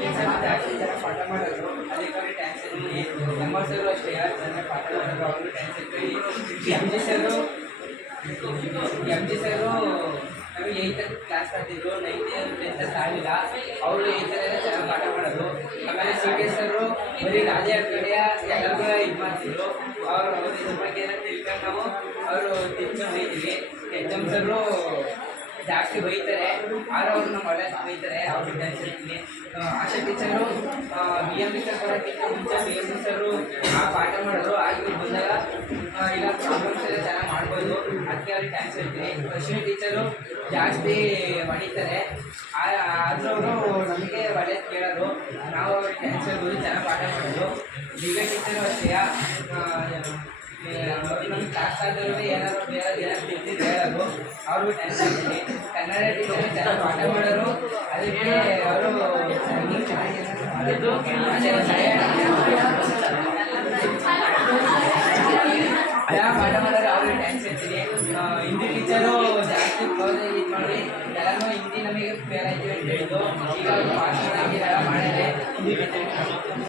Teacher ಜಾಸ್ತಿ ಜನ ಪಾಠ ಮಾಡೋದು ಅದಕ್ಕಾಗಿ ಟ್ಯಾಕ್ಸ್ ಇರ್ತೀನಿ. ನಮ್ಮ ಸರು ಅಷ್ಟೇ ಚೆನ್ನಾಗಿ ಪಾಠ ಮಾಡೋದು ಅವರು ಟ್ಯಾಕ್ಸ್ ಇರ್ತೀವಿ. ಎಮ್ ಜಿ ಸರು ನಮಗೆ 8th ಕ್ಲಾಸ್ ಕಲ್ತಿದ್ರು, 9th 10th ಆಗಿಲ್ಲ. ಅವರು 8th ಚೆನ್ನಾಗಿ ಪಾಠ ಮಾಡೋದು. ಆಮೇಲೆ ಸಿ.ಟಿ. ಸರು ಬರೀ ರಾಜೇ ಕಡೆಯ ಎಲ್ಲರಿಗೂ ಇದು ಮಾಡ್ತಿದ್ರು. ಅವರು ಇದ್ರ ಬಗ್ಗೆ ಎಲ್ಲ ತಿಳ್ಕೊಂಡು ನಾವು ಅವರು ತಿಳ್ಕೊಂಡು ಹೋಗ್ತೀವಿ. ಎಕ್ಸಾಮ್ ಸರು ಜಾಸ್ತಿ ಬೈತಾರೆ, ಆದ್ರೆ ಅವ್ರು ನಮ್ಮ ಒಳ್ಳೆ ಬೈತಾರೆ, ಅವ್ರಿಗೆ ಟ್ಯಾಕ್ಸ್ ಇರ್ತೀನಿ. ಆಶಾ ಟೀಚರು BM ಟೀಚರ್ ಬರೋಕ್ಕಿಂತ ಮುಂಚೆ BM ಟೀಚರು ಪಾಠ ಮಾಡೋರು. ಆಗಿ ಬಂದಾಗ ಇಲ್ಲ ಪ್ರಾಬ್ಲಮ್ಸ್ ಎಲ್ಲ ಚೆನ್ನಾಗಿ ಮಾಡ್ಬೋದು, ಅದಕ್ಕೆ ಅವ್ರಿಗೆ ಟ್ಯಾಕ್ಸ್ ಇರ್ತೀನಿ. ಅಶ್ವಿನಿ ಟೀಚರು ಜಾಸ್ತಿ ಹೊಡಿತಾರೆ, ಆದರೂ ಅವರು ನಮಗೆ ಒಳ್ಳೇದು ಕೇಳೋರು, ನಾವು ಅವ್ರಿಗೆ ಟ್ಯಾಕ್ಸ್ ಇರ್ಬೋದು, ಚೆನ್ನಾಗಿ ಪಾಠ ಮಾಡೋದು. ದಿವ್ಯ ಟೀಚರು ಅಷ್ಟೇ ಅವ್ರು ನಮ್ಗೆ ಕ್ಲಾಸ್ ಆದವರು ಏನಾದ್ರು ತಿಳ್ದಿದ್ದು ಹೇಳೋದು, ಅವ್ರಿಗೂ ಟ್ಯಾಕ್ಸ್ ಇರ್ತೀನಿ. ಕನ್ನಡ ಟೀಚರು ಚೆನ್ನಾಗಿ ಪಾಠ ಮಾಡೋರು, ಅದಕ್ಕೆ ಅವರು ಚೆನ್ನಾಗಿ ಮಾಡಿದ್ದು. ಪಾಠ ಮಾಡೋರು ಅವ್ರಿಗೆ ಟ್ಯಾಕ್ಸ್ ಇರ್ತೀನಿ. ಹಿಂದಿ ಟೀಚರು ಜಾಸ್ತಿ ಕ್ಲೋಸಾಗಿ ಇದು ಮಾಡಿ ಎಲ್ಲರೂ ಹಿಂದಿ ನಮಗೆ ಫೇಲ್ ಆಯ್ತೀವಿ ಅಂತ ಹೇಳಿದ್ದು. ಈಗ ಅವ್ರು ಪಾಸ್ ಮಾಡೋಂಗಿಲ್ಲ ಮಾಡಿದ್ರೆ ಹಿಂದಿ ಟೀಚರ್